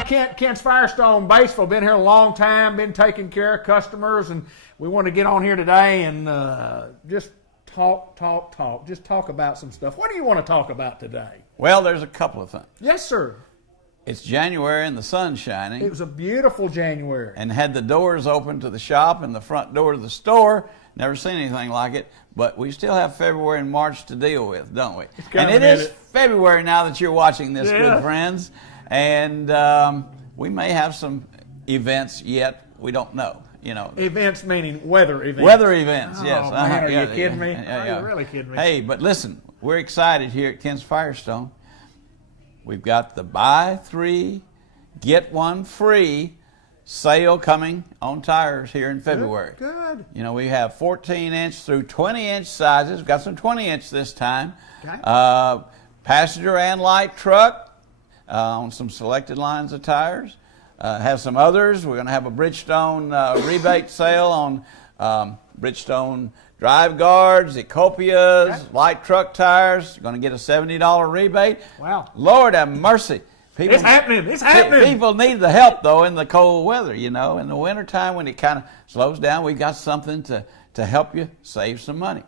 Kent's Firestone, Batesville. Been here a long time, been taking care of customers, and we want to get on here today and just talk. Just talk about some stuff. What do you want to talk about today? Well, there's a couple of things. Yes, sir. It's January and the sun's shining. It was a beautiful January. And had the doors open to the shop and the front door to the store. Never seen anything like it. But we still have February and March to deal with, don't we? And it is February now that you're watching this, good friends. And we may have some events yet. We don't know. You know, events meaning weather events. Weather events, yes. Man, are you kidding me? Are you really kidding me? Hey, but listen, we're excited here at Kent's Firestone. We've got the buy 3, get 1 free sale coming on tires here in February. Good. You know, we have 14-inch through 20-inch sizes. We've got some 20-inch this time. Okay. Passenger and light truck on some selected lines of tires. Have some others. We're going to have a Bridgestone rebate sale on Bridgestone drive guards, Ecopias, light truck tires. You're going to get a $70 rebate. Wow. Lord have mercy. People, it's happening. It's happening. People need the help, though, in the cold weather, you know. In the wintertime, when it kind of slows down, we've got something to help you save some money.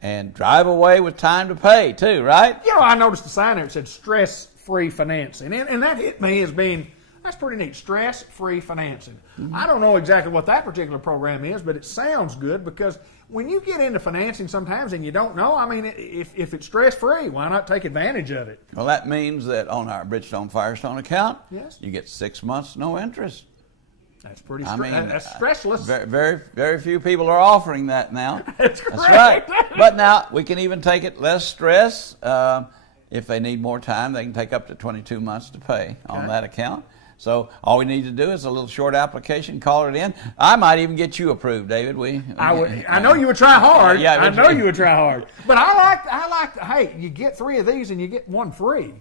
And drive away with time to pay, too, right? You know, I noticed the sign there. It said stress-free financing. And that hit me as being... That's pretty neat, stress-free financing. Mm-hmm. I don't know exactly what that particular program is, but it sounds good because when you get into financing sometimes and you don't know, I mean, if it's stress-free, why not take advantage of it? Well, that means that on our Bridgestone Firestone account, yes, you get 6 months no interest. That's pretty that's stressless. Very few people are offering that now. That's correct. That's right. But now we can even take it less stress. If they need more time, they can take up to 22 months to pay on that account. So all we need to do is a little short application, call it in. I might even get you approved, David. I know you would try hard. Yeah, I know you would try hard. But I like. Hey, you get 3 of these and you get 1 free.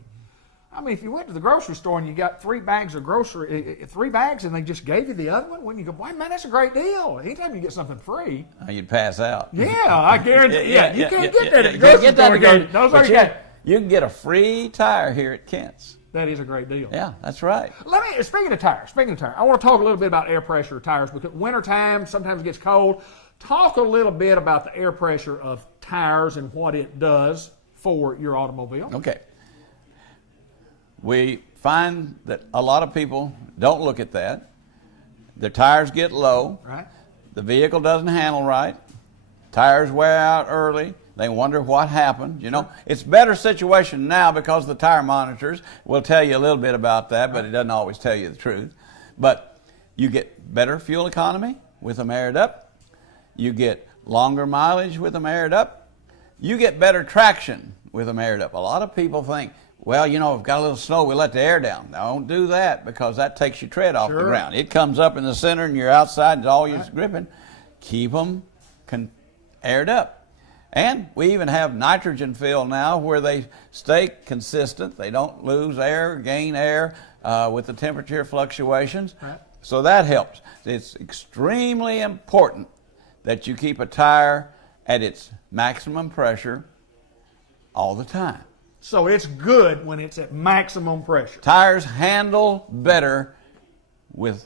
I mean, if you went to the grocery store and you got 3 bags of grocery, 3 bags, and they just gave you the other one, wouldn't you go, boy, man, that's a great deal. Anytime you get something free, you'd pass out. Yeah, I guarantee. You can't get that at the grocery store. You can get a free tire here at Kent's. That is a great deal. Yeah, that's right. Speaking of tires, I want to talk a little bit about air pressure tires because wintertime sometimes it gets cold. Talk a little bit about the air pressure of tires and what it does for your automobile. Okay. We find that a lot of people don't look at that. Their tires get low. Right. The vehicle doesn't handle right. Tires wear out early. They wonder what happened. You know, it's a better situation now because the tire monitors will tell you a little bit about that, but it doesn't always tell you the truth. But you get better fuel economy with them aired up. You get longer mileage with them aired up. You get better traction with them aired up. A lot of people think, well, you know, if we've got a little snow, we let the air down. Don't do that because that takes your tread off the ground. It comes up in the center and you're outside and all you're gripping. Keep them aired up. And we even have nitrogen fill now where they stay consistent. They don't lose air, gain air with the temperature fluctuations. Right. So that helps. It's extremely important that you keep a tire at its maximum pressure all the time. So it's good when it's at maximum pressure. Tires handle better with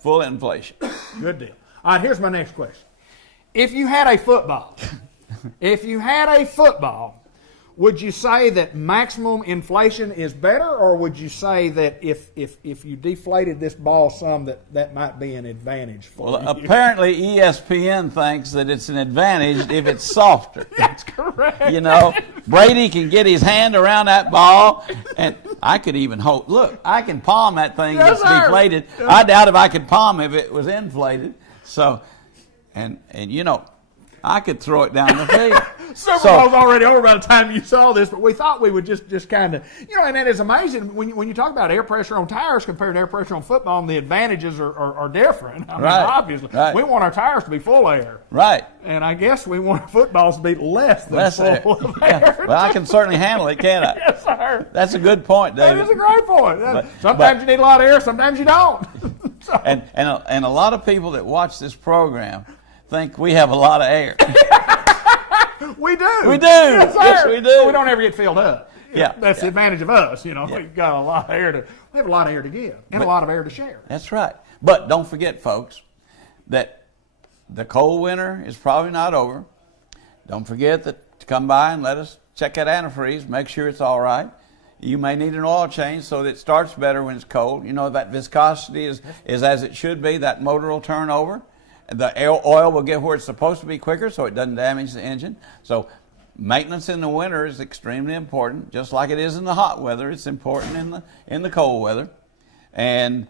full inflation. Good deal. All right, here's my next question. If you had a football... would you say that maximum inflation is better, or would you say that if you deflated this ball some, that might be an advantage for you? Well, apparently ESPN thinks that it's an advantage if it's softer. That's correct. You know, Brady can get his hand around that ball, and I could even hold. Look, I can palm that thing if it's deflated. I doubt if I could palm if it was inflated. So, and you know, I could throw it down the field. Super Bowl's already over by the time you saw this, but we thought we would just kind of, you know, and that is amazing. When you talk about air pressure on tires compared to air pressure on football, and the advantages are different. I mean, obviously. Right. We want our tires to be full of air. Right. And I guess we want footballs to be less full of air. Well, I can certainly handle it, can't I? Yes, sir. That's a good point, David. That is a great point. Sometimes you need a lot of air, sometimes you don't. And a lot of people that watch this program think we have a lot of air. We do. We do. Yes, yes, we do. We don't ever get filled up. Yeah, That's the advantage of us. You know, we've got a lot of air to. We have a lot of air to give and a lot of air to share. That's right. But don't forget, folks, that the cold winter is probably not over. Don't forget that to come by and let us check that antifreeze, make sure it's all right. You may need an oil change so that it starts better when it's cold. You know, that viscosity is as it should be. That motor will turn over. The oil will get where it's supposed to be quicker so it doesn't damage the engine. So maintenance in the winter is extremely important, just like it is in the hot weather. It's important in the cold weather. And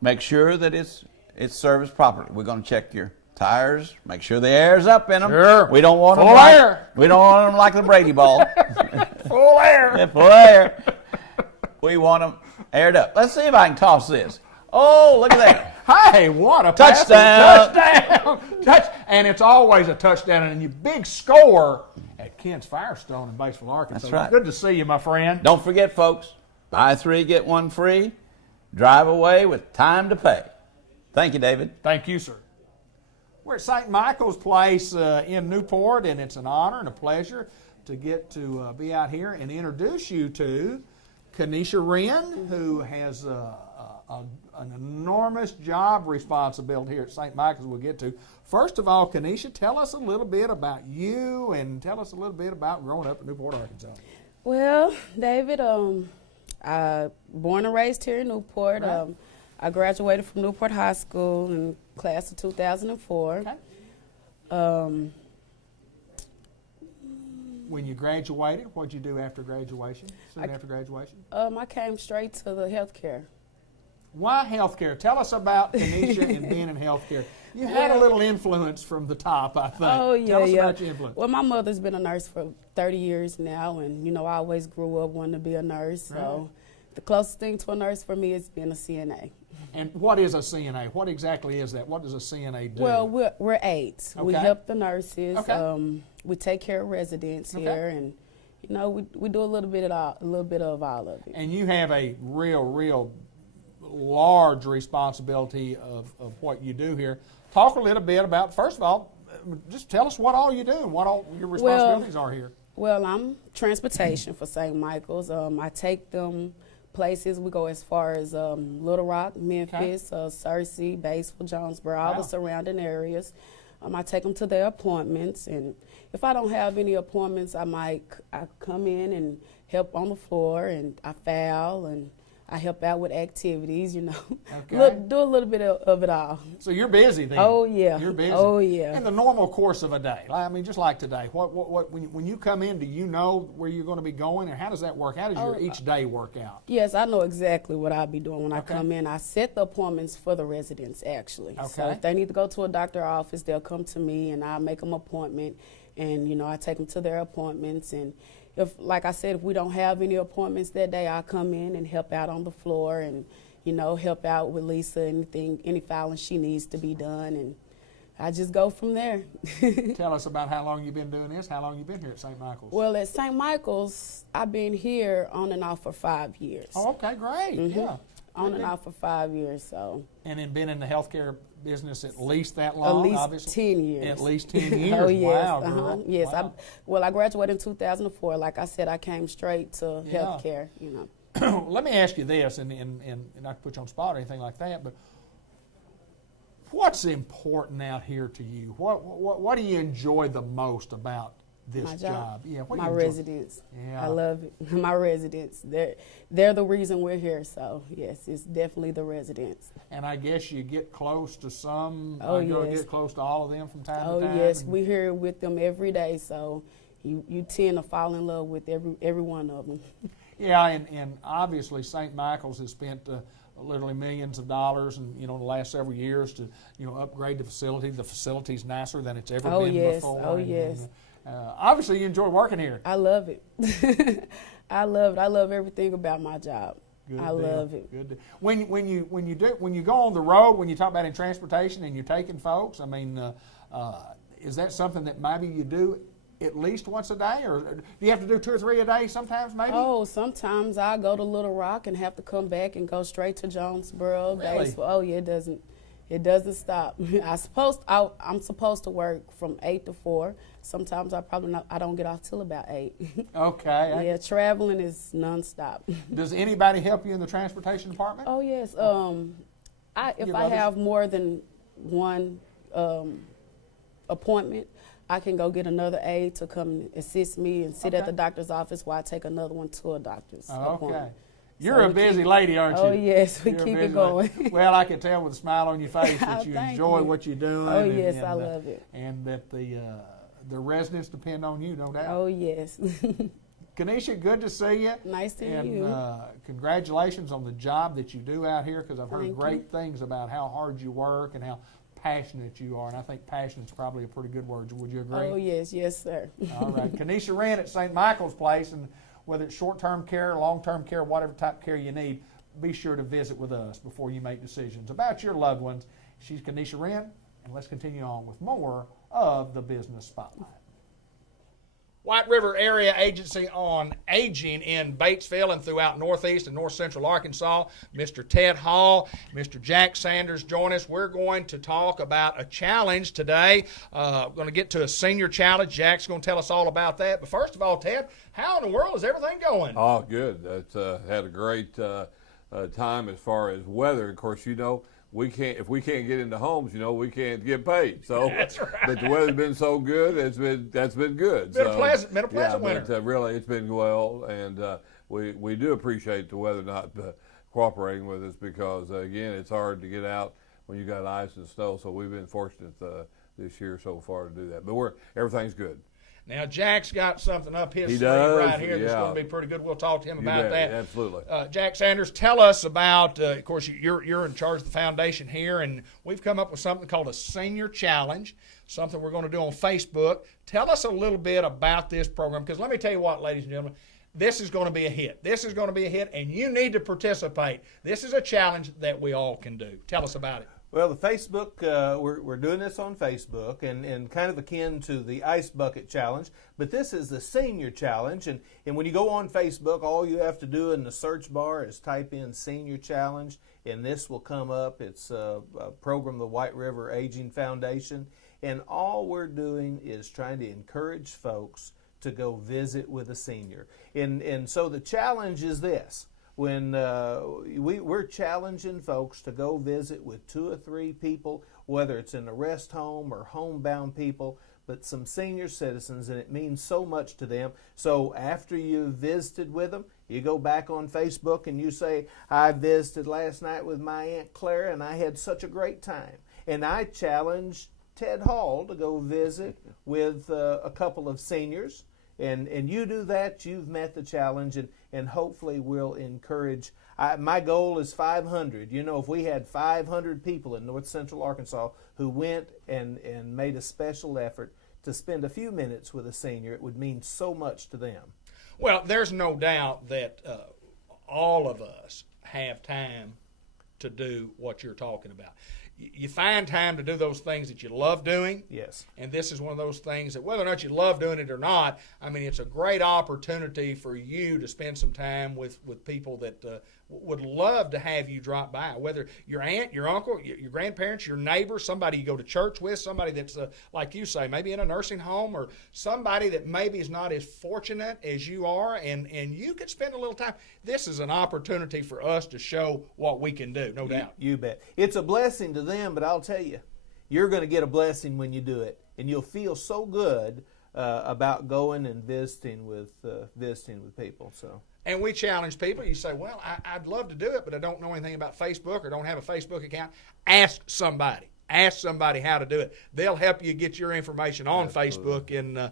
make sure that it's serviced properly. We're going to check your tires, make sure the air's up in them. Sure. We don't want them full air. We don't want them like the Brady ball. Full air. Full air. We want them aired up. Let's see if I can toss this. Oh, look at that. Hey, what a Touchdown. Touchdown. And it's always a touchdown and a big score at Kent's Firestone in Batesville, Arkansas. That's right. Good to see you, my friend. Don't forget, folks, buy 3, get 1 free. Drive away with time to pay. Thank you, David. Thank you, sir. We're at St. Michael's Place in Newport, and it's an honor and a pleasure to get to be out here and introduce you to Kenesha Wren, who has an enormous job responsibility here at St. Michael's we'll get to. First of all, Kenesha, tell us a little bit about you and tell us a little bit about growing up in Newport, Arkansas. Well, David, I born and raised here in Newport. Right. I graduated from Newport High School in class of 2004. Okay. When you graduated, what did you do after graduation? After graduation? I came straight to the healthcare. Why healthcare? Tell us about Kenesha and being in healthcare. You had a little influence from the top, I think. Oh, yeah, Tell us yeah. about your influence. Well, my mother's been a nurse for 30 years now, and, you know, I always grew up wanting to be a nurse. Right. So the closest thing to a nurse for me is being a CNA. And what is a CNA? What exactly is that? What does a CNA do? Well, we're aides. We Okay. help the nurses. Okay. We take care of residents Okay. here, and you know we do a little bit of all of it. And you have a real large responsibility of what you do here. Talk a little bit about, first of all, just tell us what all you do and what all your responsibilities are here. Well, I'm transportation for St. Michael's. I take them places. We go as far as Little Rock, Memphis, Searcy, Batesville, Jonesboro, all the surrounding areas. I take them to their appointments, and if I don't have any appointments, I come in and help on the floor, and I foul, and I help out with activities, you know. Okay. Do a little bit of it all. So you're busy then. Oh, yeah. You're busy. Oh, yeah. In the normal course of a day, I mean, just like today, when you come in, do you know where you're going to be going, or how does that work? How does your each day work out? Yes, I know exactly what I'll be doing when I Okay. come in. I set the appointments for the residents, actually. So Okay. if they need to go to a doctor's office, they'll come to me, and I'll make them an appointment, and, you know, I take them to their appointments. And if, like I said, if we don't have any appointments that day, I'll come in and help out on the floor and, you know, help out with Lisa, any filing she needs to be done, and I just go from there. Tell us about how long you've been doing this, how long you've been here at St. Michael's. Well, at St. Michael's, I've been here on and off for 5 years. Oh, okay, great. Yeah. On and off for 5 years, so. And then been in the healthcare business at least that At long, least obviously? 10 years. At least 10 years. Oh, yes. Wow, girl. Yes. Wow. I graduated in 2004. Like I said, I came straight to Yeah. healthcare, you know. Let me ask you this, and not to put you on the spot or anything like that, but what's important out here to you? What do you enjoy the most about this My job. Yeah, what do My you enjoy? residents. Yeah. I love it. My residents. They're the reason we're here. So yes, it's definitely the residents. And I guess you get close to some. Oh, you yes. get close to all of them from time Oh to time. yes, and- we're here with them every day. So you tend to fall in love with every one of them. Yeah, and obviously St. Michael's has spent literally millions of dollars, and the last several years to upgrade the facility. The facility's nicer than it's ever Oh, been yes. before. Oh, and, yes. Obviously, you enjoy working here. I love it. I love it. I love everything about my job. Good I deal. love it. Good deal. When you go on the road, when you talk about in transportation and you're taking folks, I mean, is that something that maybe you do at least once a day, or do you have to do 2 or 3 a day sometimes, maybe? Oh, sometimes I go to Little Rock and have to come back and go straight to Jonesboro. Really? Batesville. Oh yeah, it It doesn't stop. I'm supposed to work from 8 to 4. Sometimes I don't get off till about 8. Okay. Yeah, traveling is nonstop. Does anybody help you in the transportation department? Oh yes. If Your I brothers? have more than one appointment, I can go get another aide to come assist me and sit at Okay. the doctor's office while I take another one to a doctor's appointment. Okay. You're So a we busy keep- lady, aren't you? Oh yes, we You're a keep busy it going. lady. Well, I can tell with a smile on your face that you Thank enjoy you. what you're doing. Oh yes, I and, love it. And that the residents depend on you, no doubt. Oh yes. Kanisha, good to see you. Nice to And you. congratulations on the job that you do out here, because I've heard Thank great you. things about how hard you work and how passionate you are. And I think passionate is probably a pretty good word. Would you agree? Oh yes, yes sir. All right. Kanisha Wren at St. Michael's Place, and whether it's short-term care, long-term care, whatever type of care you need, be sure to visit with us before you make decisions about your loved ones. She's Kanisha Wren, and let's continue on with more of the Business Spotlight. White River Area Agency on Aging in Batesville and throughout northeast and north central Arkansas. Mr. Ted Hall, Mr. Jack Sanders join us. We're going to talk about a challenge today. We're going to get to a senior challenge. Jack's going to tell us all about that. But first of all, Ted, how in the world is everything going? Oh, good. It's had a great time as far as weather. Of course, if we can't get into homes, we can't get paid. So, That's right. But the weather's been so good, that's been good. Been a pleasant winter. But really, it's been well, and we do appreciate the weather not cooperating with us, because again, it's hard to get out when you got ice and snow. So we've been fortunate this year so far to do that. But everything's good. Now, Jack's got something up his He sleeve does, right here that's yeah. going to be pretty good. We'll talk to him You about bet, that. absolutely. Jack Sanders, tell us about, of course, you're in charge of the foundation here, and we've come up with something called a senior challenge, something we're going to do on Facebook. Tell us a little bit about this program, because let me tell you what, ladies and gentlemen, this is going to be a hit. This is going to be a hit, and you need to participate. This is a challenge that we all can do. Tell us about it. Well, the Facebook, we're doing this on Facebook, and kind of akin to the Ice Bucket Challenge, but this is the Senior Challenge, and when you go on Facebook, all you have to do in the search bar is type in Senior Challenge, and this will come up. It's a program of the White River Aging Foundation, and all we're doing is trying to encourage folks to go visit with a senior. And so the challenge is this. When we're challenging folks to go visit with 2 or 3 people, whether it's in a rest home or homebound people, but some senior citizens, and it means so much to them. So after you've visited with them, you go back on Facebook and you say, I visited last night with my Aunt Clara and I had such a great time. And I challenged Ted Hall to go visit with a couple of seniors. And you do that, you've met the challenge, and hopefully we'll encourage. My goal is 500. If we had 500 people in north central Arkansas who went and made a special effort to spend a few minutes with a senior, it would mean so much to them. Well, there's no doubt that all of us have time to do what you're talking about. You find time to do those things that you love doing. Yes. And this is one of those things that whether or not you love doing it or not, I mean, it's a great opportunity for you to spend some time with people that would love to have you drop by, whether your aunt, your uncle, your grandparents, your neighbor, somebody you go to church with, somebody that's, like you say, maybe in a nursing home, or somebody that maybe is not as fortunate as you are, and you could spend a little time. This is an opportunity for us to show what we can do, no doubt. You bet. It's a blessing to them, but I'll tell you, you're going to get a blessing when you do it, and you'll feel so good about going and visiting with people. So. And we challenge people. You say, well, I'd love to do it, but I don't know anything about Facebook or don't have a Facebook account. Ask somebody. Ask somebody how to do it. They'll help you get your information on Facebook. And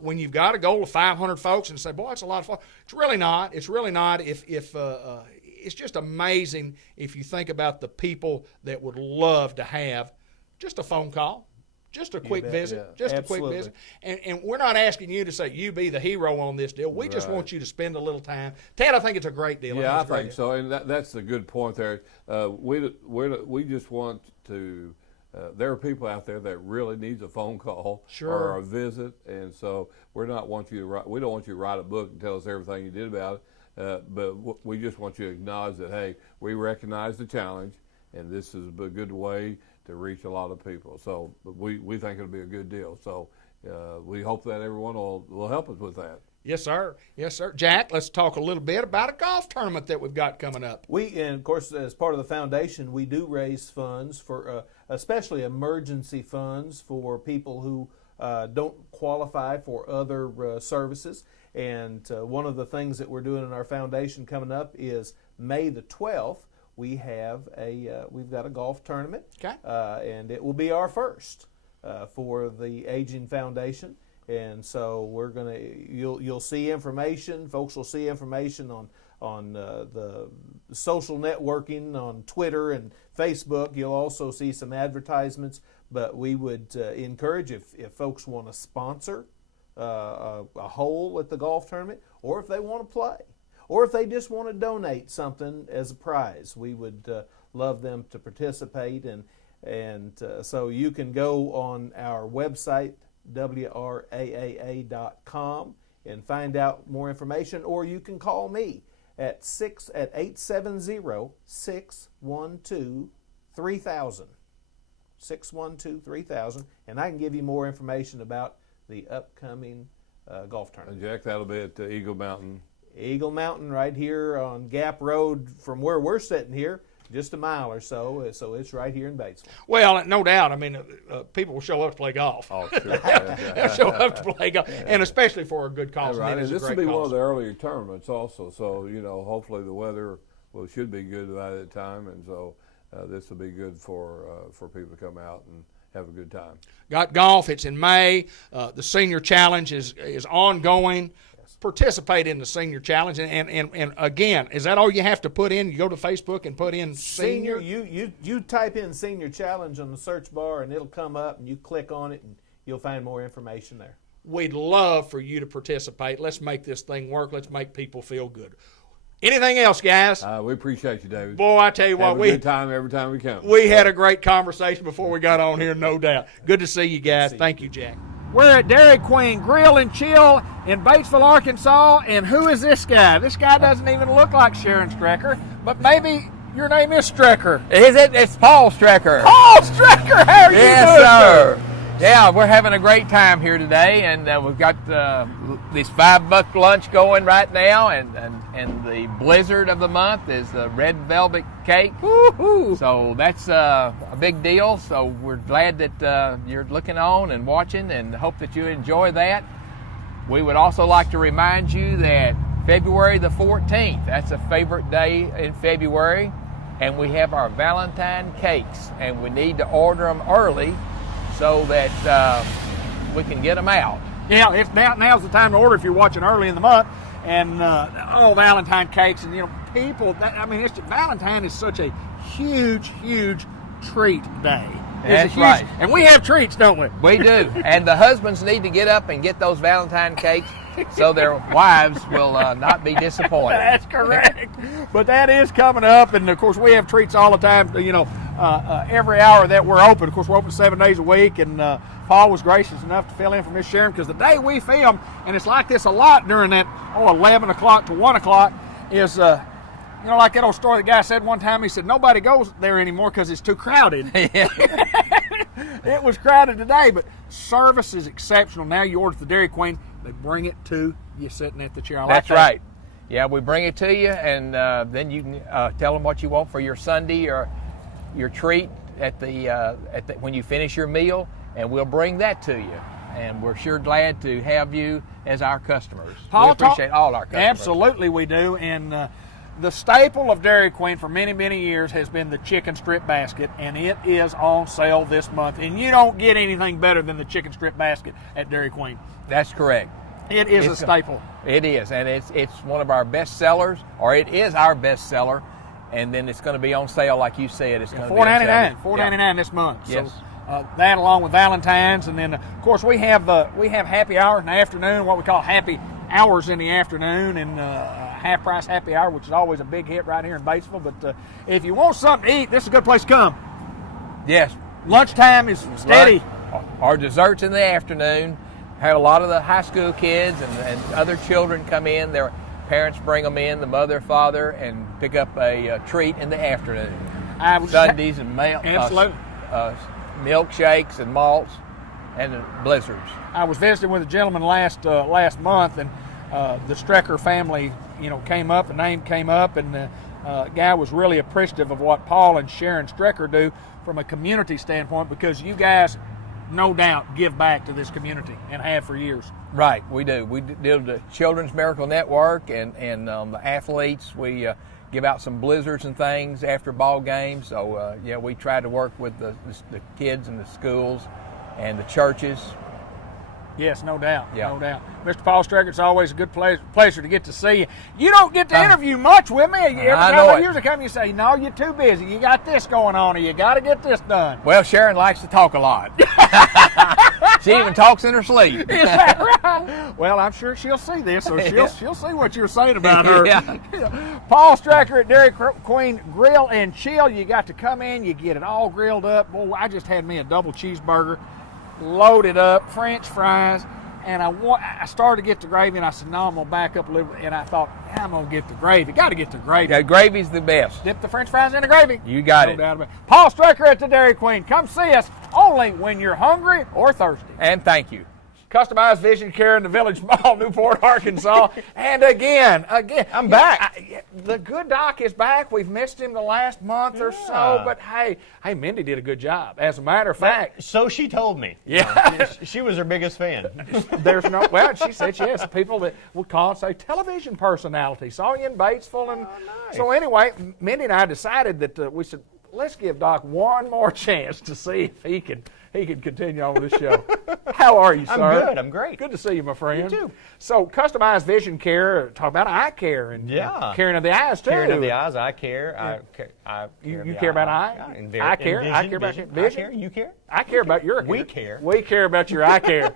when you've got a goal of 500 folks and say, boy, it's a lot of fun. It's really not. It's really not. It's just amazing if you think about the people that would love to have just a phone call. Just a quick visit. Yeah. Just Absolutely. a quick visit. And we're not asking you to say, you be the hero on this deal. We just want you to spend a little time. Ted, I think it's a great deal. Yeah, I think so. And that's a good point there. We just want to, there are people out there that really needs a phone call or a visit. And so we don't want you to write a book and tell us everything you did about it. But we just want you to acknowledge that, hey, we recognize the challenge. And this is a good way to reach a lot of people. So we think it'll be a good deal. So we hope that everyone will help us with that. Yes, sir. Yes, sir. Jack, let's talk a little bit about a golf tournament that we've got coming up. And of course, as part of the foundation, we do raise funds for, especially emergency funds for people who don't qualify for other services. And one of the things that we're doing in our foundation coming up is May the 12th. We've got a golf tournament, okay, and it will be our first for the Aging Foundation. And so you'll see information. Folks will see information on the social networking on Twitter and Facebook. You'll also see some advertisements. But we would encourage if folks want to sponsor a hole at the golf tournament, or if they want to play, or if they just want to donate something as a prize, we would love them to participate. And so you can go on our website, WRAAA.com, and find out more information, or you can call me at 870-612-3000. 612-3000, and I can give you more information about the upcoming golf tournament. And Jack, that'll be at Eagle Mountain. Eagle Mountain, right here on Gap Road from where we're sitting here, just a mile or so. So it's right here in Batesville. Well, no doubt. I mean, people will show up to play golf. Oh, sure. They'll show up to play golf, and especially for a good cause. Right. And this will be cause. one of the earlier tournaments also. So, hopefully the weather should be good by that time. And so this will be good for people to come out and have a good time. Got golf. It's in May. The Senior Challenge is ongoing. Participate in the Senior Challenge, and again, is that all you have to put in? You go to Facebook and put in senior. You type in Senior Challenge on the search bar, and it'll come up, and you click on it, and you'll find more information there. We'd love for you to participate. Let's make this thing work. Let's make people feel good. Anything else, guys? We appreciate you, David. Boy, I tell you what, we have a good time every time we come. We had a great conversation before we got on here, no doubt. Good to see you guys. Thank you, Jack. We're at Dairy Queen Grill and Chill in Batesville, Arkansas, and who is this guy? This guy doesn't even look like Sharon Strecker, but maybe your name is Strecker. Is it? It's Paul Strecker. Paul Strecker, how are you doing, Yes, sir. Yeah, we're having a great time here today, and we've got this $5 lunch going right now, and the blizzard of the month is the red velvet cake. Woo-hoo. So that's a big deal. So we're glad that you're looking on and watching, and hope that you enjoy that. We would also like to remind you that February the 14th, that's a favorite day in February, and we have our Valentine cakes, and we need to order them early so that we can get them out. Yeah, now's the time to order if you're watching early in the month. And Valentine cakes, and people. Valentine is such a huge treat day. That's right. And we have treats, don't we? We do. And the husbands need to get up and get those Valentine cakes so their wives will not be disappointed. That's correct. But that is coming up, and of course we have treats all the time. Every hour that we're open. Of course, we're open 7 days a week, and Paul was gracious enough to fill in for Miss Sharon, because the day we film, and it's like this a lot during that 11 o'clock to 1 o'clock, is like that old story the guy said one time. He said nobody goes there anymore because it's too crowded. It was crowded today, but service is exceptional. Now you order at the Dairy Queen, they bring it to you sitting at the chair. That's right. Yeah, we bring it to you, and then you can tell them what you want for your Sunday or your treat at the when you finish your meal, and we'll bring that to you. And we're sure glad to have you as our customers. Paul, we appreciate all our customers. Absolutely, we do. And the staple of Dairy Queen for many, many years has been the chicken strip basket, and it is on sale this month. And you don't get anything better than the chicken strip basket at Dairy Queen. That's correct. It is a staple. It is, and it's one of our best sellers, or it is our best seller. And then it's going to be on sale, like you said. It's going to be $4.99. $4.99 this month. Yes. So that, along with Valentine's, and then of course we have happy hour in the afternoon, what we call happy hours in the afternoon, and half price happy hour, which is always a big hit right here in Batesville. But if you want something to eat, this is a good place to come. Yes. Lunchtime is steady. Our desserts in the afternoon. Have a lot of the high school kids and other children come in. Their parents bring them in, the mother, father, and pick up a treat in the afternoon. Sundays and Absolutely. milkshakes and malts and blizzards. I was visiting with a gentleman last month, and the Strecker family, came up. The name came up, and the guy was really appreciative of what Paul and Sharon Strecker do from a community standpoint, because you guys, no doubt, give back to this community and have for years. Right, we do. We do the Children's Miracle Network and the athletes. We give out some blizzards and things after ball games. So we try to work with the kids and the schools and the churches. Yes, no doubt. Yeah. No doubt. Mr. Paul Strecker, it's always a good pleasure to get to see you. You don't get to interview much with me. Every time I usually come, you say, no, you're too busy. You got this going on, or you got to get this done. Well, Sharon likes to talk a lot. She even talks in her sleep. Is that right? Well, I'm sure she'll see this, so she'll see what you're saying about her. Yeah. Paul Strecker at Dairy Queen Grill and Chill. You got to come in, you get it all grilled up. Boy, I just had me a double cheeseburger, loaded up, French fries, and I started to get the gravy, and I said, no, I'm going to back up a little bit, and I thought, I'm going to get the gravy. Got to get the gravy. Yeah, gravy's the best. Dip the French fries in the gravy. You got No it. doubt about it. Paul Strecker at the Dairy Queen. Come see us only when you're hungry or thirsty. And thank you. Customized Vision Care in the Village Mall, Newport, Arkansas. And again, I'm back. The good doc is back. We've missed him the last month or so, but hey, Mindy did a good job. As a matter of fact, So she told me. yeah, She was her biggest fan. there's no. Well, she said she has some people that would call and say television personality. Saw you in Batesville, and so anyway, Mindy and I decided that we said, let's give Doc one more chance to see if he can continue on with this show. How are you, sir? I'm good. I'm great. Good to see you, my friend. You too. So, customized vision care. Talk about eye care and caring of the eyes too. Caring of the eyes, I care. You care about eye? I care. I care about your vision. You care? I care about your. We care. We care about your eye care.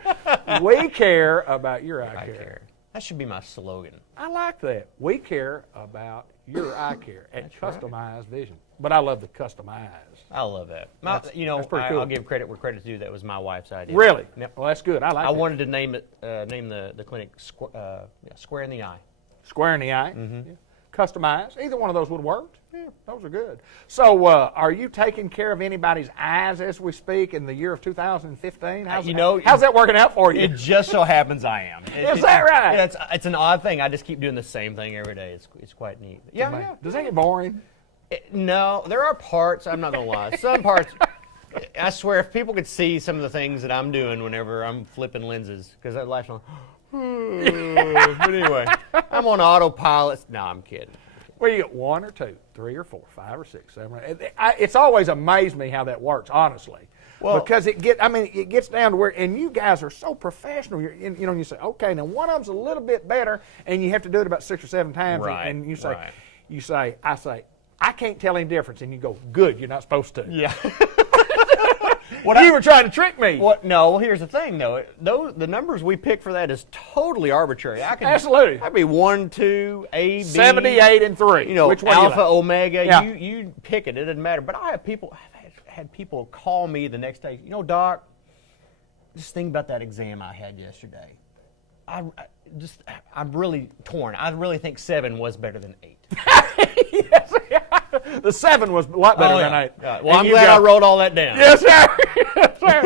We care about your eye care. That should be my slogan. I like that. We care about your eye care at Customized Vision. But I love the customized. I love that. That's pretty cool. I'll give credit where credit's due. That was my wife's idea. Really? Yep. Well, that's good. I like it. I wanted to name the clinic Square in the Eye. Square in the eye. Mm-hmm. Yeah. Customized. Either one of those would have worked. Yeah, those are good. So, are you taking care of anybody's eyes as we speak in the year of 2015? How's that working out for you? It just so happens I am. Is that right? Yeah, it's an odd thing. I just keep doing the same thing every day. It's quite neat. Yeah. Does that get boring? No, there are parts, I'm not going to lie. Some parts, I swear, if people could see some of the things that I'm doing whenever I'm flipping lenses, because that life's on. But anyway, I'm on autopilot. No, I'm kidding. Well, you get 1 or 2, 3 or 4, 5 or 6, 7 or 8. It's always amazed me how that works, honestly. Well, because it gets down to where, and you guys are so professional. You say, okay, now one of them's a little bit better, and you have to do it about 6 or 7 times, right, and I say, I can't tell any difference, and you go, good, you're not supposed to. Yeah. You were trying to trick me. No, well, here's the thing, though. The numbers we pick for that is totally arbitrary. Absolutely. I'd be 1, 2, A, B. 78 and 3. Which one alpha, omega. Yeah. You pick it. It doesn't matter. But I've had people call me the next day. Doc, just think about that exam I had yesterday. I'm really torn. I really think 7 was better than 8. Yes, the 7 was a lot better than 8. Well, I'm glad I wrote all that down. Yes, sir. Yes, sir.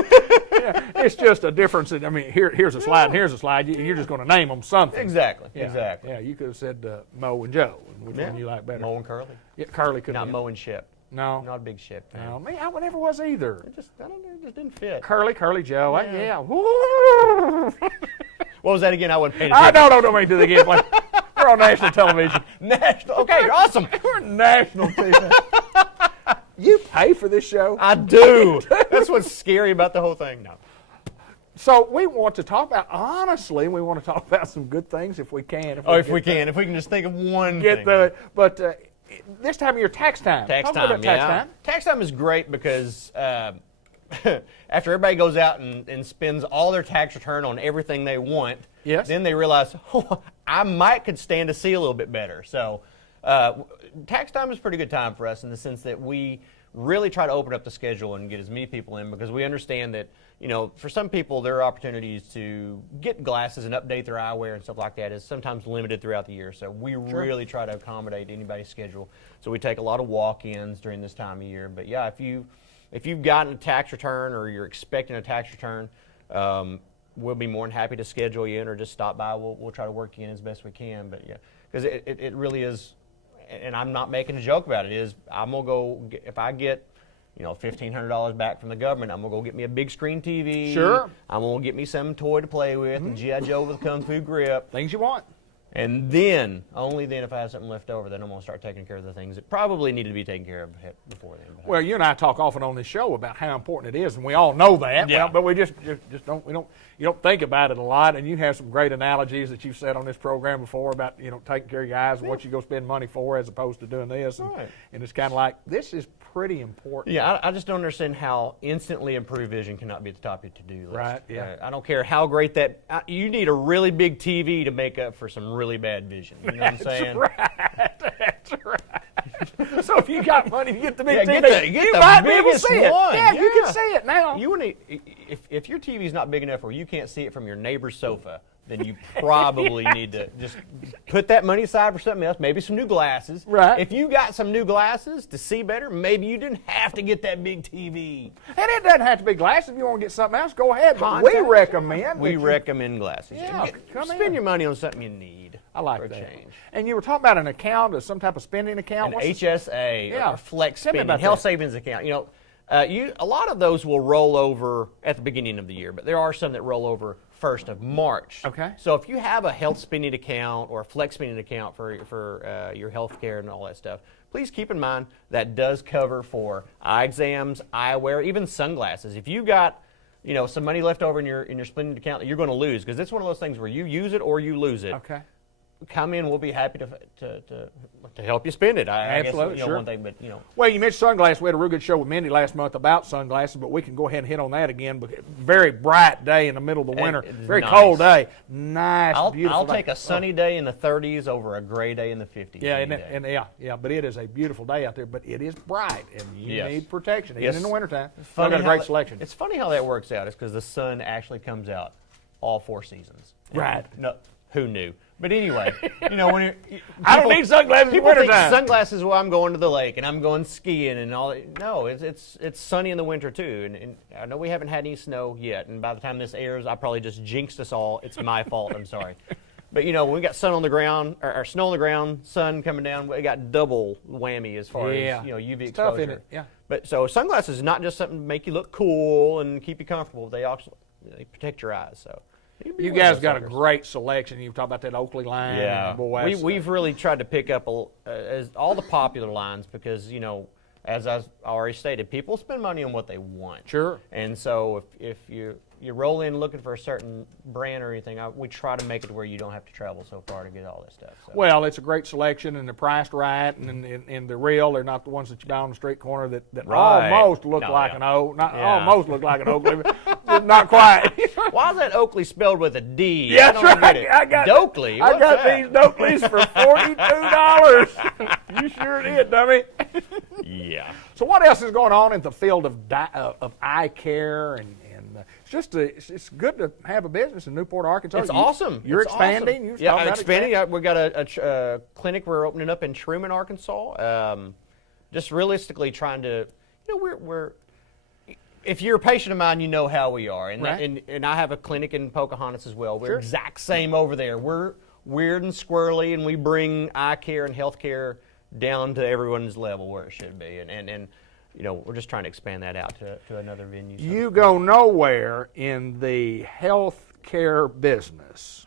Yeah, it's just a difference. Here's a slide and here's a slide. You're just going to name them something. Exactly. Yeah. Exactly. Yeah, you could have said Mo and Joe. Which one you like better? Mo and Curly. Yeah, Curly could have Not been. Mo and Shep. No. Not a big Shep fan. No, me, I never was either. It just didn't fit. Curly Joe. Yeah. What was that again? I wasn't paying attention. Don't make it again. We're on national television. National. Okay, awesome. We're national TV. You pay for this show? I do. That's what's scary about the whole thing. No. So we want to talk about, honestly, we want to talk about some good things if we can. If we can just think of one thing. But this time of year, tax time. Tax time is great because after everybody goes out and spends all their tax return on everything they want, yes, then they realize, I could stand to see a little bit better. So tax time is a pretty good time for us in the sense that we really try to open up the schedule and get as many people in because we understand that, for some people there are opportunities to get glasses and update their eyewear and stuff like that is sometimes limited throughout the year. So we really try to accommodate anybody's schedule. So we take a lot of walk-ins during this time of year. But yeah, if you if you've gotten a tax return or you're expecting a tax return, we'll be more than happy to schedule you in or just stop by. We'll try to work you in as best we can. But yeah, because it really is, and I'm not making a joke about it. Is I'm gonna go if I get $1,500 back from the government, I'm gonna go get me a big screen TV. Sure. I'm gonna get me some toy to play with and G.I. Joe with a Kung Fu grip. Things you want. And then, only then, if I have something left over, then I'm going to start taking care of the things that probably needed to be taken care of before then. Well, you and I talk often on this show about how important it is, and we all know that. Yeah. But we just don't. You don't think about it a lot. And you have some great analogies that you've said on this program before about taking care of your eyes and what you go spend money for, as opposed to doing this. And, Right. and it's kind of like this is pretty important. Yeah, I just don't understand how instantly improved vision cannot be at the top of your to-do list. Right, yeah. I don't care how great you need a really big TV to make up for some really bad vision. You know what I'm saying? That's right. So if you got money to get the big Yeah, TV, get you the might be able to biggest see it. one. Yeah, you Yeah. can see it now. You want to, if your TV's not big enough where you can't see it from your neighbor's sofa, then you probably need to just put that money aside for something else, maybe some new glasses. Right. If you got some new glasses to see better, maybe you didn't have to get that big TV. And it doesn't have to be glasses. If you want to get something else, go ahead. But Contact. we recommend. We that you- recommend glasses. Yeah, come spend in. your money on something you need. I like for a that. change. And you were talking about an account, or some type of spending account. An What's the- HSA Yeah. or flex Tell me spending, about health that. savings account. A lot of those will roll over at the beginning of the year, but there are some that roll over 1st of March. Okay. So if you have a health spending account or a flex spending account for your health care and all that stuff, please keep in mind that does cover for eye exams, eyewear, even sunglasses. If you got some money left over in your spending account that you're going to lose, because it's one of those things where you use it or you lose it. Okay. Come in, we'll be happy to help you spend it. I Absolutely, guess, sure. one thing, but Well, you mentioned sunglasses. We had a real good show with Mindy last month about sunglasses, but we can go ahead and hit on that again. Because very bright day in the middle of the winter. it's Very nice. cold day. Nice, beautiful I'll day. take a sunny day in the 30s over a gray day in the 50s. Yeah, any and day. yeah, but it is a beautiful day out there. But it is bright, and you Yes. need protection, even Yes. in the wintertime. We've Funny got a how great that- selection. It's funny how that works out. It's because the sun actually comes out all 4 seasons. Right. No, who knew? But anyway, when I don't need sunglasses in the people think wintertime. sunglasses. Well, I'm going to the lake and I'm going skiing and all that. No, it's sunny in the winter too. And I know we haven't had any snow yet. And by the time this airs, I probably just jinxed us all. It's my fault. I'm sorry. But when we got sun on the ground or snow on the ground, sun coming down, we got double whammy as far Yeah. as UV It's tough, exposure. isn't it? Yeah. But so sunglasses is not just something to make you look cool and keep you comfortable. They also protect your eyes. So You guys got a great selection. You've talked about that Oakley line. yeah. and boy, that's, We've really tried to pick up as all the popular lines because as I already stated, people spend money on what they want. Sure. And so if you roll in looking for a certain brand or anything, we try to make it where you don't have to travel so far to get all this stuff. So. Well, it's a great selection, and they're priced right, and they're real. They're not the ones that you buy on the street corner that Right. almost look No, like yeah. an Oak. Not Yeah. almost look like an Oakley, but not quite. Why is that Oakley spelled with a D? Yeah, I that's don't right. get it. I got Doakley. I what's got that? these Oakleys for $42. You sure did, dummy. Yeah. So what else is going on in the field of eye care and it's good to have a business in Newport, Arkansas. It's awesome. You're It's expanding. awesome. You're Yeah, talking about expanding. We got a clinic we're opening up in Truman, Arkansas. Just realistically trying to, we're. If you're a patient of mine, you know how we are, and Right. and I have a clinic in Pocahontas as well. We're Sure. exact same over there. We're weird and squirrely, and we bring eye care and health care down to everyone's level where it should be, and we're just trying to expand that out to another venue. so to You speak. go nowhere in the health care business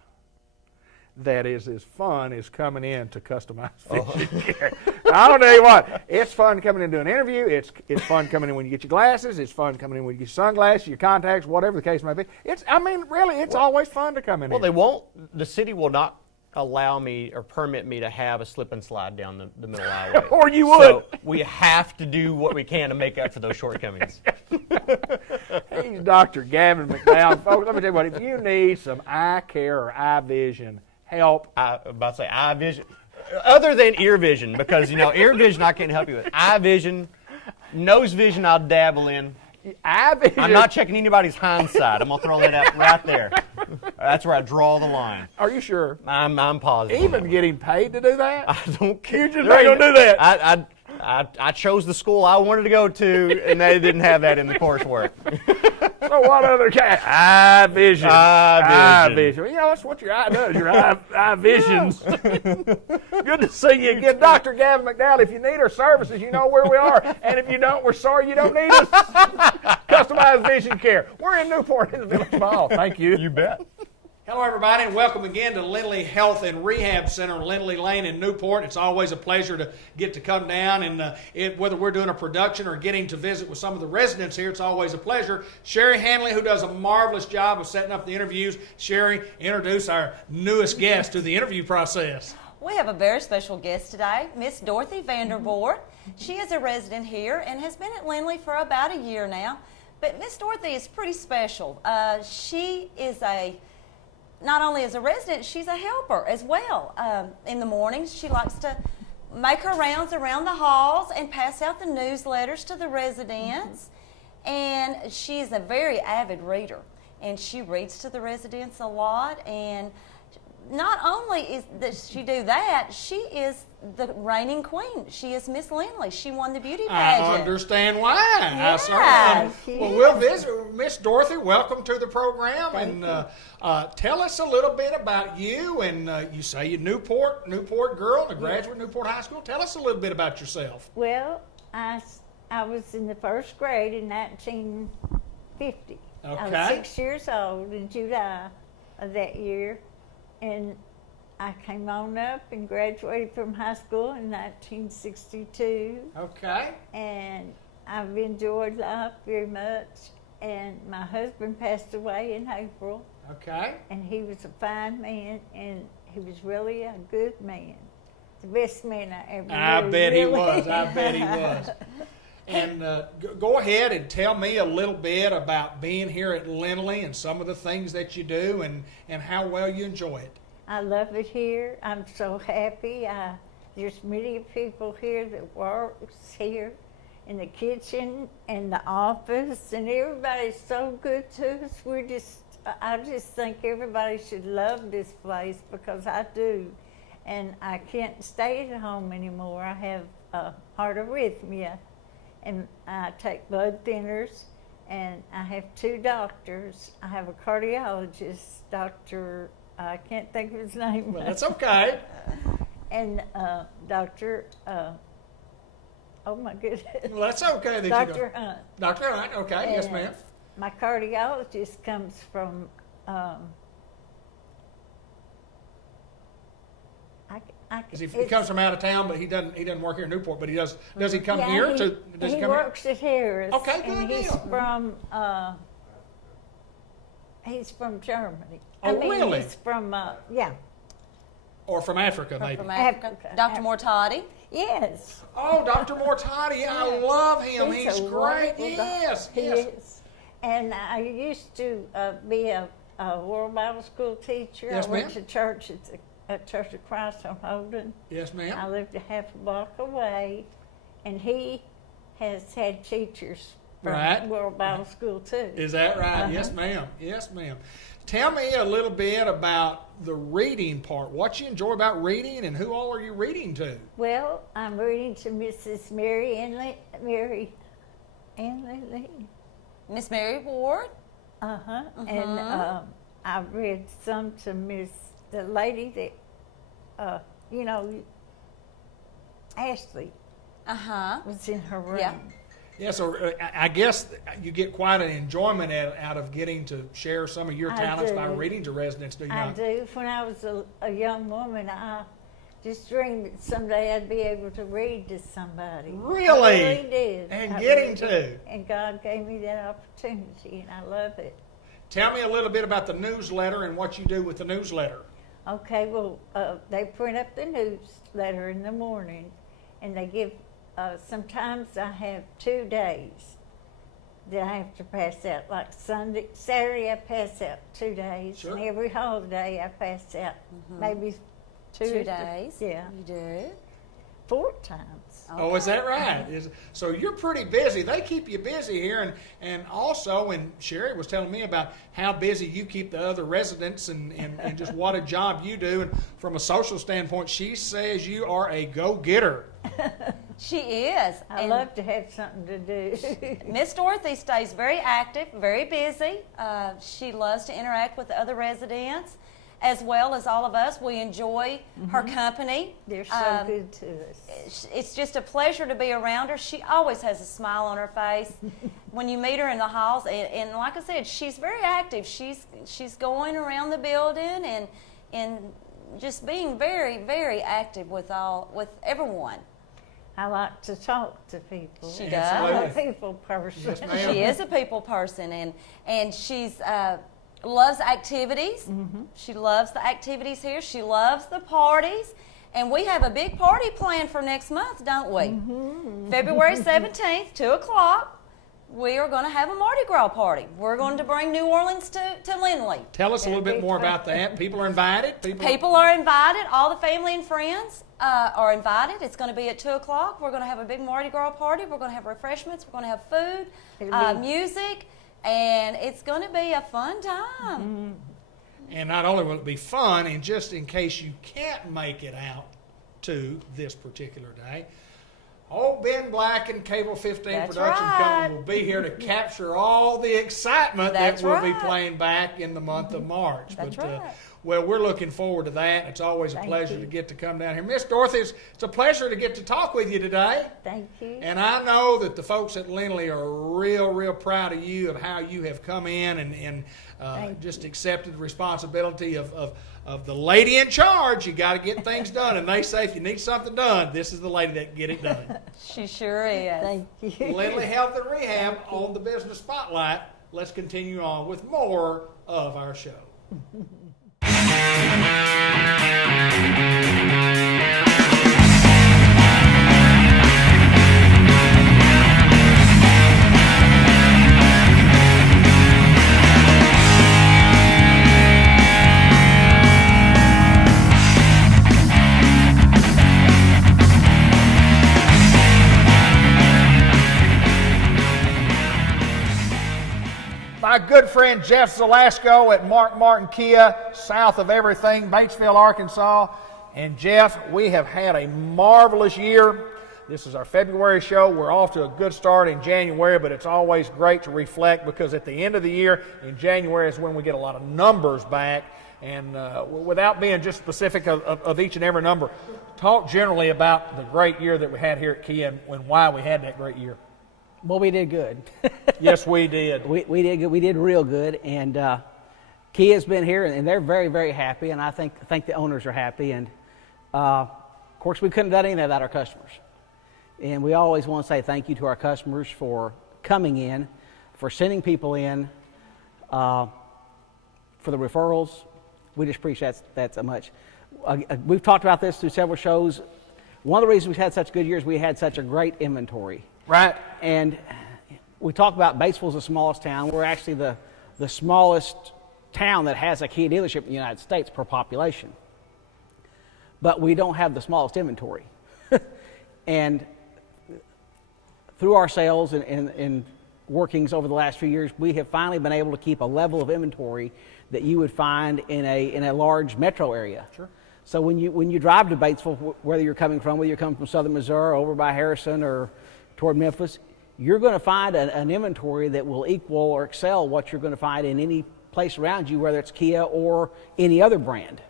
that is as fun as coming in to customize vision care. I'll tell you what, it's fun coming in to do an interview. It's fun coming in when you get your glasses. It's fun coming in when you get your sunglasses, your contacts, whatever the case may be. It's always fun to come in Well, here. they won't. The city will not allow me or permit me to have a slip and slide down the middle aisleway. Or you So would. we have to do what we can to make up for those shortcomings. He's Dr. Gavin McDowell. Folks, let me tell you what, if you need some eye care or eye vision help, I about to say eye vision, other than ear vision, because ear vision I can't help you with. Eye vision, nose vision I'll dabble in. eye vision. I'm not checking anybody's hindsight. I'm gonna throw that out right there. That's where I draw the line. Are you sure? I'm positive. Even getting paid to do that? I don't care. You just ain't gonna do that. I chose the school I wanted to go to, and they didn't have that in the coursework. So what other kind? Eye vision. Eye vision. You know, that's what your eye does. Your eye visions. Good to see you again, Dr. Gavin McDowell. If you need our services, you know where we are. And if you don't, we're sorry you don't need us. Customized vision care. We're in Newport in the Village Mall. Thank you. You bet. Hello, everybody, and welcome again to Lindley Health and Rehab Center, Lindley Lane in Newport. It's always a pleasure to get to come down, and whether we're doing a production or getting to visit with some of the residents here, it's always a pleasure. Sherry Hanley, who does a marvelous job of setting up the interviews. Sherry, introduce our newest guest to the interview process. We have a very special guest today, Miss Dorothy Vandervoort. She is a resident here and has been at Lindley for about a year now. But Miss Dorothy is pretty special. She is not only as a resident, she's a helper as well. In the mornings, she likes to make her rounds around the halls and pass out the newsletters to the residents. And she's a very avid reader, and she reads to the residents a lot. And not only does she do that, she is the reigning queen. She is Miss Lindley. She won the beauty pageant. I understand why. Yeah, I certainly. she Well, is. we'll visit. Miss Dorothy, welcome to the program. Tell us a little bit about you. And you say you're Newport girl, a graduate of Newport High School. Tell us a little bit about yourself. Well, I was in the first grade in 1950. I was Okay. 6 years old in July of that year, and I came on up and graduated from high school in 1962, Okay. and I've enjoyed life very much. And my husband passed away in April, Okay. and he was a fine man, and he was really a good man. The best man I ever I knew, bet he really. was. I bet he was. And go ahead and tell me a little bit about being here at Lindley and some of the things that you do and how well you enjoy it. I love it here. I'm so happy. There's many people here that works here in the kitchen and the office, and everybody's so good to us. I just think everybody should love this place because I do. And I can't stay at home anymore. I have heart arrhythmia, and I take blood thinners, and I have 2 doctors. I have a cardiologist, Dr. I can't think of his name. Well, that's okay. And Dr. Oh my goodness. Well, that's okay. That Dr. You Hunt. Dr. Hunt, okay. Yes, And ma'am. My cardiologist comes from, He comes from out of town, but he doesn't work here in Newport. But he does. Does he come yeah, here? he, Does he he come works at Harris. Okay, and good he's deal. he's from Germany. Oh, really? He's from, yeah. Or from Africa, maybe? From Africa. Africa. Dr. Mortati. Yes. Oh, Dr. Mortati, I love him. He's a great. wonderful Yes, doctor. He yes. is. And I used to be a World Bible School teacher. Yes, I went ma'am. to church at Church of Christ on Holden. Yes, I ma'am. lived a half a block away, and he has had teachers from Right. World Bible School too. Is that right? Yes, ma'am. Yes, ma'am. Tell me a little bit about the reading part. What you enjoy about reading, and who all are you reading to? Well, I'm reading to Mrs. Mary Ann Lee. Miss Mary Ward. And I've read some to the lady that, Ashley was in her room. Yeah. Yeah, so I guess you get quite an enjoyment out of getting to share some of your I talents by do. reading to residents, do you I not? do. When I was a young woman, I just dreamed that someday I'd be able to read to somebody. Really? I really did. And I getting really to. did. And God gave me that opportunity, and I love it. Tell me a little bit about the newsletter and what you do with the newsletter. Okay, well, they print up the newsletter in the morning, and they give, sometimes I have 2 days that I have to pass out. Like Saturday I pass out 2 days, Sure. and every holiday I pass out maybe 2 days. Yeah, You do. 4 times. Oh, is that right? So you're pretty busy. They keep you busy here, and also, and Sherry was telling me about how busy you keep the other residents, and just what a job you do. And from a social standpoint, she says you are a go-getter. She is. I love to have something to do. Miss Dorothy stays very active, very busy. She loves to interact with the other residents as well as all of us. We enjoy her company. They're so good to us. It's just a pleasure to be around her. She always has a smile on her face when you meet her in the halls. And like I said, she's very active. She's going around the building and just being very, very active with everyone. I like to talk to people. She does. I'm a people person. Yes, ma'am. She is a people person, and she's loves activities. She loves the activities here. She loves the parties. And we have a big party planned for next month, don't we? February 17th, 2 o'clock, we are going to have a Mardi Gras party. We're going to bring New Orleans to Lindley. Tell us a little bit more about that. People are invited? People are invited. All the family and friends are invited. It's going to be at 2 o'clock. We're going to have a big Mardi Gras party. We're going to have refreshments. We're going to have food, music, and it's going to be a fun time. And not only will it be fun, and just in case you can't make it out to this particular day, old Ben Black and Cable 15 That's Production right. Company will be here to capture all the excitement That's that we'll be right. playing back in the month of March. That's but, right. Well, we're looking forward to that. It's always a Thank pleasure you. to get to come down here. Miss Dorothy, it's a pleasure to get to talk with you today. Thank you. And I know that the folks at Lindley are real, real proud of you, of how you have come in and just accepted the responsibility of the lady in charge. You got to get things done. And they say if you need something done, this is the lady that can get it done. She sure is. Thank you. Lindley Health and Rehab on the Business Spotlight. Let's continue on with more of our show. My good friend Jeff Zelasco at Mark Martin Kia, south of everything, Batesville, Arkansas. And Jeff, we have had a marvelous year. This is our February show. We're off to a good start in January, but it's always great to reflect because at the end of the year, in January, is when we get a lot of numbers back. And without being just specific of each and every number, talk generally about the great year that we had here at Kia and why we had that great year. Well, we did good. Yes, we did. We did good. We did real good, and Kia's been here, and they're very, very happy. And I think the owners are happy. And of course, we couldn't have done any of that without our customers. And we always want to say thank you to our customers for coming in, for sending people in, for the referrals. We just appreciate that so much. We've talked about this through several shows. One of the reasons we've had such good years, we had such a great inventory. Right. And we talk about Batesville's the smallest town. We're actually the smallest town that has a Kia dealership in the United States per population. But we don't have the smallest inventory. And through our sales and workings over the last few years, we have finally been able to keep a level of inventory that you would find in a large metro area. Sure. So when you drive to Batesville, whether you're coming from southern Missouri, over by Harrison, or toward Memphis, you're going to find an inventory that will equal or excel what you're going to find in any place around you, whether it's Kia or any other brand.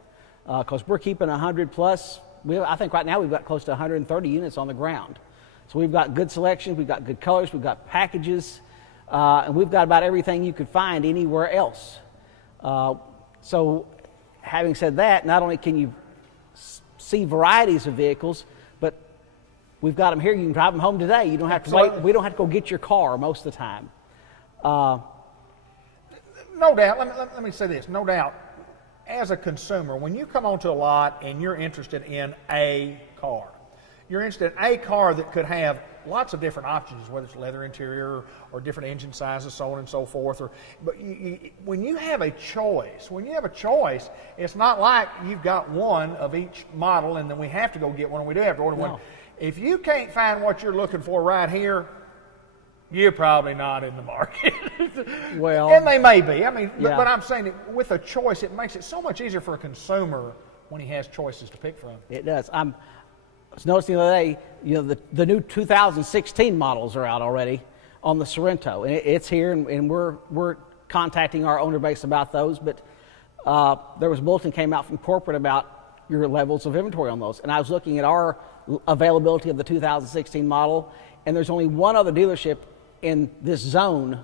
Because we're keeping 100 plus. I think right now we've got close to 130 units on the ground. So we've got good selections, we've got good colors, we've got packages, and we've got about everything you could find anywhere else. So having said that, not only can you see varieties of vehicles, but we've got them here. You can drive them home today. You don't have to wait. We don't have to go get your car most of the time. No doubt. Let me say this. No doubt, as a consumer, when you come onto a lot and you're interested in a car, you're interested in a car that could have lots of different options, whether it's leather interior or different engine sizes, so on and so forth. But when you have a choice, it's not like you've got one of each model and then we have to go get one and we do have to order one. If you can't find what you're looking for right here, you're probably not in the market. Well, and they may be. I mean, yeah. but I'm saying that with a choice, it makes it so much easier for a consumer when he has choices to pick from. It does. was noticing the other day, the new 2016 models are out already on the Sorrento, and it's here, and we're contacting our owner base about those. But there was a bulletin came out from corporate about your levels of inventory on those, and I was looking at our availability of the 2016 model, and there's only one other dealership in this zone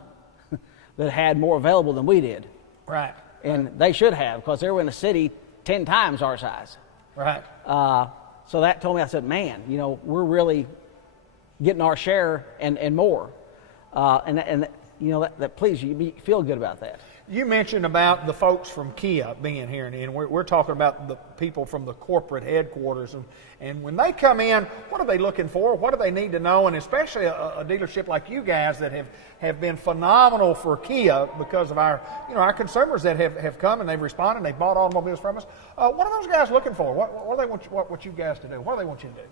that had more available than we did. Right. And they should have, because they were in a city 10 times our size. Right. So that told me, I said, man, we're really getting our share and more. That please you feel good about that. You mentioned about the folks from Kia being here, and we're talking about the people from the corporate headquarters. And when they come in, what are they looking for? What do they need to know? And especially a dealership like you guys that have been phenomenal for Kia because of our consumers that have come and they've responded and they've bought automobiles from us. What are those guys looking for? What do they want you guys to do? What do they want you to do?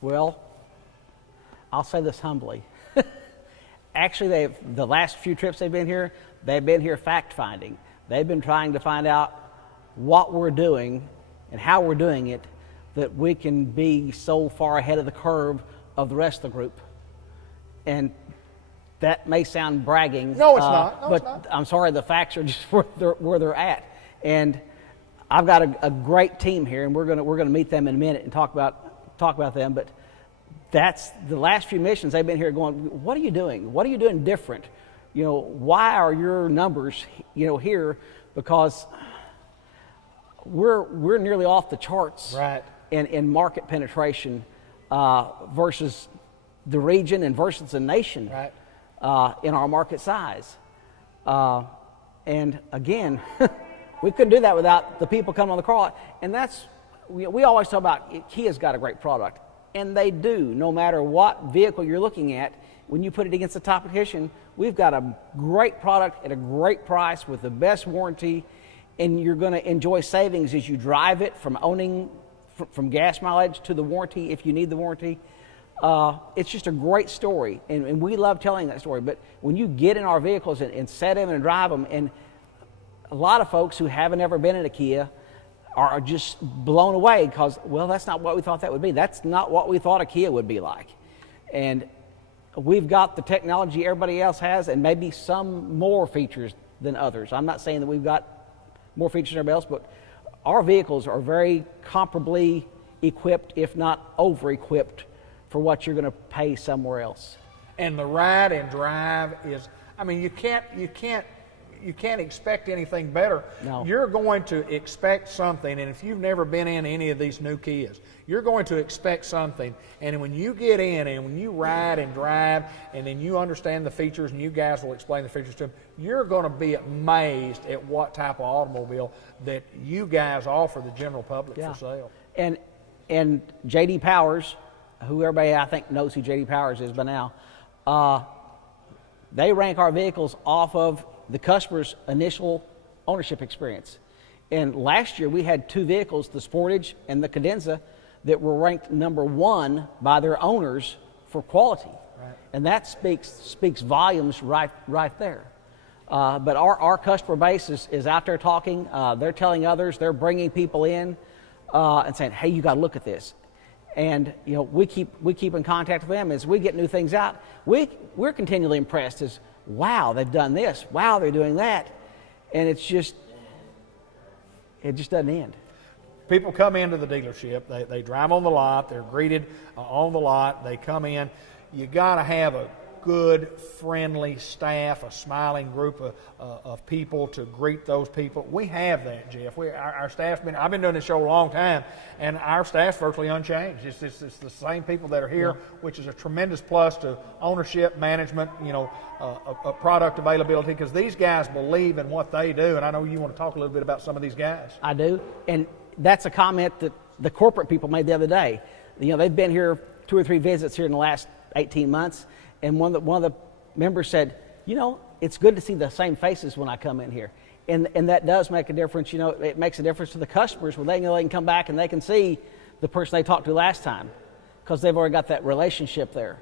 Well, I'll say this humbly. Actually, the last few trips they've been here fact-finding. They've been trying to find out what we're doing and how we're doing it that we can be so far ahead of the curve of the rest of the group. And that may sound bragging. No, it's not. But it's not. I'm sorry, the facts are just where they're at. And I've got a great team here, and we're gonna meet them in a minute and talk about them. But that's the last few missions they've been here going, what are you doing? What are you doing different? Why are your numbers, here? Because we're nearly off the charts right. in market penetration versus the region and versus the nation right. In our market size. And again, we couldn't do that without the people coming on the call. And we always talk about Kia's got a great product. And they do, no matter what vehicle you're looking at. When you put it against the competition, we've got a great product at a great price with the best warranty, and you're going to enjoy savings as you drive it from owning, from gas mileage to the warranty if you need the warranty. It's just a great story, and we love telling that story. But when you get in our vehicles and set them and drive them, and a lot of folks who haven't ever been in a Kia are just blown away because, well, that's not what we thought that would be. That's not what we thought a Kia would be like. And we've got the technology everybody else has and maybe some more features than others. I'm not saying that we've got more features than everybody else, but our vehicles are very comparably equipped, if not over-equipped, for what you're going to pay somewhere else. And the ride and drive is, you can't expect anything better. No. You're going to expect something, and if you've never been in any of these new Kias, you're going to expect something. And when you get in and when you ride and drive and then you understand the features and you guys will explain the features to them, you're going to be amazed at what type of automobile that you guys offer the general public for sale. And J.D. Powers, who everybody I think knows who J.D. Powers is by now, they rank our vehicles off of the customer's initial ownership experience. And last year we had two vehicles, the Sportage and the Cadenza, that were ranked number one by their owners for quality. Right. And that speaks volumes right there. But our customer base is out there talking. They're telling others. They're bringing people in and saying, hey, you got to look at this. And we keep in contact with them as we get new things out. We're continually impressed as, wow, they've done this. Wow, they're doing that. And it just doesn't end. People come into the dealership, they drive on the lot, they're greeted on the lot, they come in. You got to have a good, friendly staff, a smiling group of people to greet those people. We have that, Jeff. Our staff's I've been doing this show a long time, and our staff's virtually unchanged. It's the same people that are here, which is a tremendous plus to ownership, management, product availability, because these guys believe in what they do, and I know you want to talk a little bit about some of these guys. I do, and that's a comment that the corporate people made the other day. They've been here 2 or 3 visits here in the last 18 months, and one of the members said, it's good to see the same faces when I come in here. And that does make a difference. It makes a difference to the customers when they can come back and they can see the person they talked to last time because they've already got that relationship there.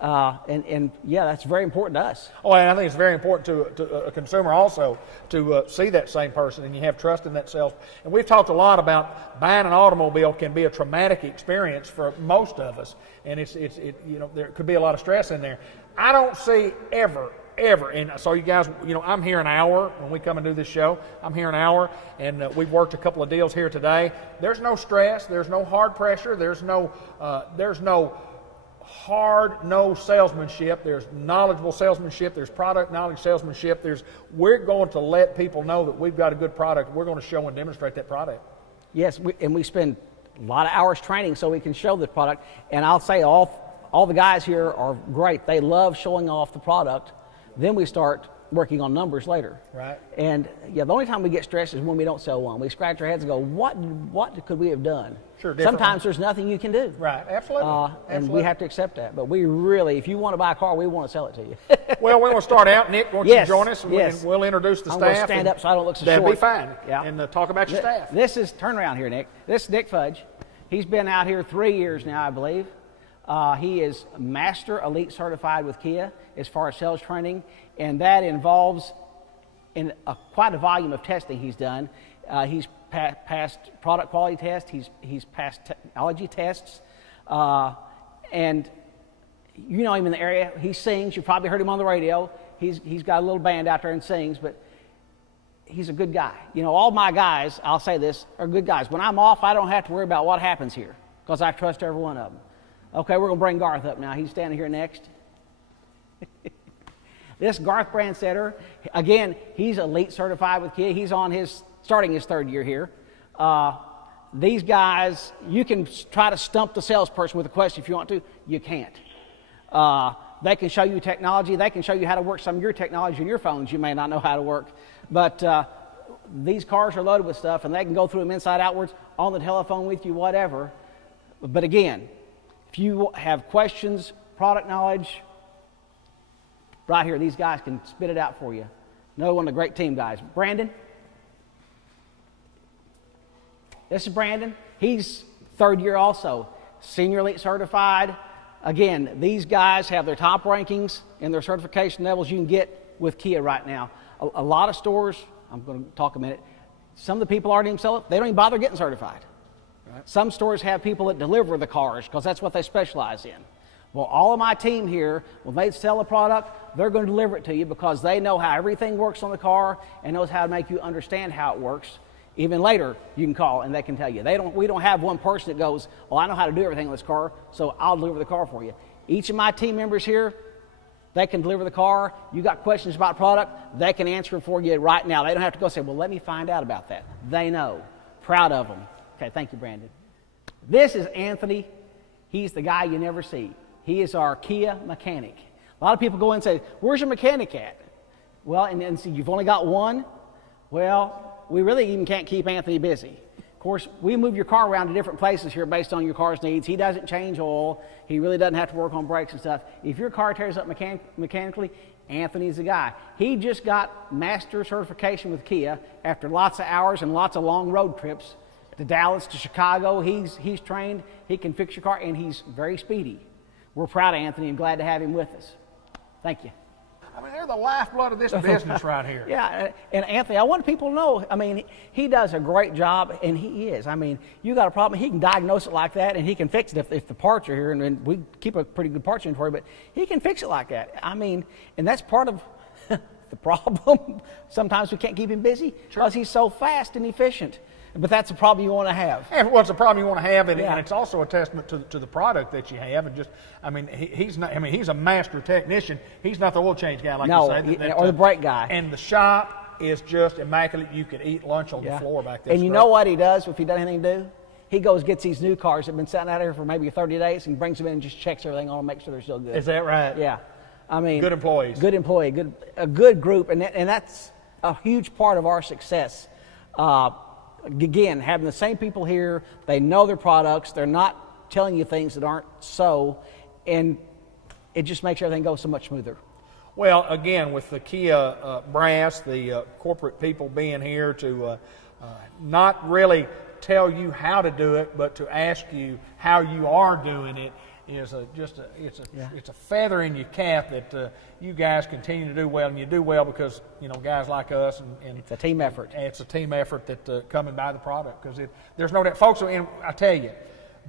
And yeah, that's very important to us. Oh, and I think it's very important to a consumer also to see that same person, and you have trust in that sales. And we've talked a lot about buying an automobile can be a traumatic experience for most of us, and there could be a lot of stress in there. I don't see ever, and so you guys, I'm here an hour when we come and do this show. I'm here an hour, and we've worked a couple of deals here today. There's no stress. There's no hard pressure. There's no hard-no salesmanship. There's knowledgeable salesmanship. There's product knowledge salesmanship. We're going to let people know that we've got a good product. We're going to show and demonstrate that product. Yes, we spend a lot of hours training so we can show the product. And I'll say all the guys here are great. They love showing off the product. Then we start working on numbers later. Right. And yeah, the only time we get stressed is when we don't sell one. We scratch our heads and go, what could we have done? Sure, differently. Sometimes there's nothing you can do. Right, absolutely. And we have to accept that. But we really, if you want to buy a car, we want to sell it to you. Well, we will start out. Nick, won't you join us? Yes. We'll introduce the I'm staff. going to stand up so I don't look so that'd short. That'd be fine. Yeah. And talk about your staff. Turn around here, Nick. This is Nick Fudge. He's been out here 3 years now, I believe. He is Master Elite certified with Kia as far as sales training, and that involves quite a volume of testing he's done. He's passed product quality tests. He's passed technology tests, and you know him in the area. He sings. You probably heard him on the radio. He's got a little band out there and sings, but he's a good guy. All my guys, I'll say this, are good guys. When I'm off, I don't have to worry about what happens here because I trust every one of them. Okay, we're going to bring Garth up now. He's standing here next. This Garth Brandsetter, again, he's Elite certified with Kia. He's starting his 3rd year here. These guys, you can try to stump the salesperson with a question if you want to. You can't. They can show you technology. They can show you how to work some of your technology in your phones you may not know how to work. But these cars are loaded with stuff, and they can go through them inside outwards, on the telephone with you, whatever. But again, if you have questions, product knowledge, right here, these guys can spit it out for you. Another one of the great team guys. Brandon. This is Brandon. He's 3rd year also. Senior Elite certified. Again, these guys have their top rankings and their certification levels you can get with Kia right now. A lot of stores, I'm going to talk a minute, some of the people aren't even selling, they don't even bother getting certified. Right. Some stores have people that deliver the cars because that's what they specialize in. Well, all of my team here, when they sell a product, they're going to deliver it to you because they know how everything works on the car and knows how to make you understand how it works. Even later, you can call and they can tell you. We don't have one person that goes, well, I know how to do everything on this car, so I'll deliver the car for you. Each of my team members here, they can deliver the car. You got questions about product, they can answer them for you right now. They don't have to go say, well, let me find out about that. They know. Proud of them. Okay, thank you, Brandon. This is Anthony. He's the guy you never see. He is our Kia mechanic. A lot of people go in and say, where's your mechanic at? Well, and so you've only got one? Well, we really even can't keep Anthony busy. Of course, we move your car around to different places here based on your car's needs. He doesn't change oil. He really doesn't have to work on brakes and stuff. If your car tears up mechanically, Anthony's the guy. He just got master certification with Kia after lots of hours and lots of long road trips to Dallas, to Chicago. He's trained. He can fix your car, and he's very speedy. We're proud of Anthony and glad to have him with us. Thank you. I mean, they're the lifeblood of this business right here. Yeah, and Anthony, I want people to know, I mean, he does a great job, and he is. I mean, you got a problem, he can diagnose it like that, and he can fix it if the parts are here, and we keep a pretty good parts inventory, but he can fix it like that. I mean, and that's part of the problem. Sometimes we can't keep him busy because he's so fast and efficient. But that's a problem you want to have. And what's a problem you want to have, and it's also a testament to the product that you have. And just, I mean, he's not. I mean, he's a master technician. He's not the oil change guy, like you say, or the brake guy. And the shop is just immaculate. You could eat lunch on the floor back there. And you know what he does if he doesn't have anything to do? He goes gets these new cars that have been sitting out here for maybe 30 days and brings them in and just checks everything on them, make sure they're still good. Is that right? Yeah. I mean, good employees. Good employee. A good group, and that's a huge part of our success. Again, having the same people here, they know their products, they're not telling you things that aren't so, and it just makes everything go so much smoother. Well, again, with the Kia brass, the corporate people being here to not really tell you how to do it, but to ask you how you are doing it, is it's a feather in your cap that you guys continue to do well, and you do well because guys like us and It's a team effort. it's a team effort that come and buy the product because there's no doubt, folks. And I tell you,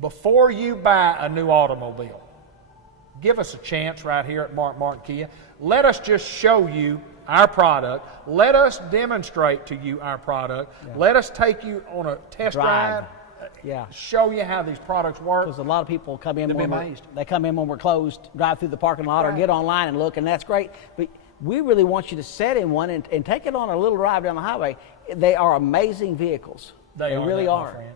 before you buy a new automobile, give us a chance right here at Martin Kia. Let us just show you our product. Let us demonstrate to you our product. Yeah. Let us take you on a test drive. Yeah. Show you how these products work. Because a lot of people come in They'll be when amazed. they come in when we're closed, drive through the parking lot, or Right. get online and look, and that's great. But we really want you to set in one and take it on a little drive down the highway. They are amazing vehicles. They really that, my are. friend.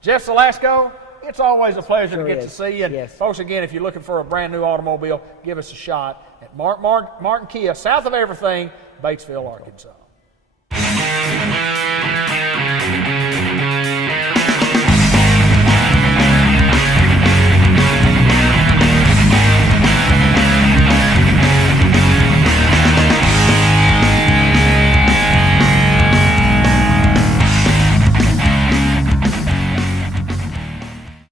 Jeff Salasco, it's always a pleasure Sure to get is. to see you. And Yes. folks, again, if you're looking for a brand new automobile, give us a shot at Martin Kia, south of everything, Batesville, Arkansas.